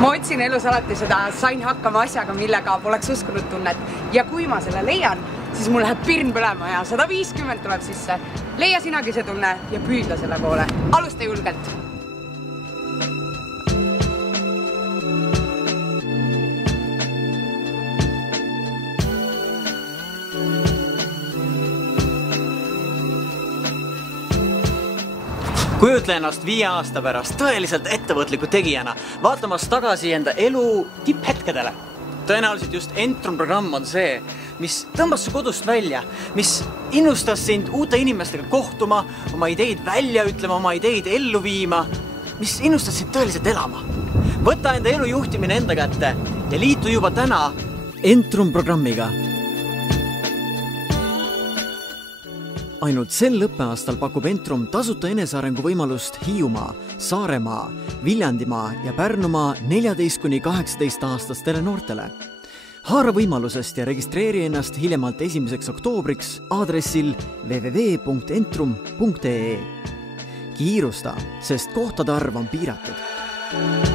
Ma otsin elus alati seda sain hakkama asjaga, millega poleks uskunud tunnet. Ja kui ma selle leian, siis mul läheb pirn põlema ja 150 tuleb sisse. Leia sinagi see tunne ja püüdla selle poole. Alusta julgelt! Kujutle ennast 5 aasta pärast tõeliselt ettevõtliku tegijana, vaatamas tagasi enda elu tipphetkedele. Tõenäoliselt just Entrum programm on see, mis tõmbas su kodust välja, mis innustas sind uute inimestega kohtuma, oma ideid välja ütlema, oma ideid ellu viima, mis innustas sind tõeliselt elama. Võta enda elu juhtimine enda kätte ja liitu juba täna Entrum programmiga. Ainult sel õppeaastal pakub Entrum tasuta enesearengu võimalust Hiiumaa, Saaremaa, Viljandimaa ja Pärnumaa 14–18 aastastele noortele. Haara võimalusest ja registreeri ennast hiljemalt 1. oktoobriks aadressil www.entrum.ee. Kiirusta, sest kohtade arv on piiratud.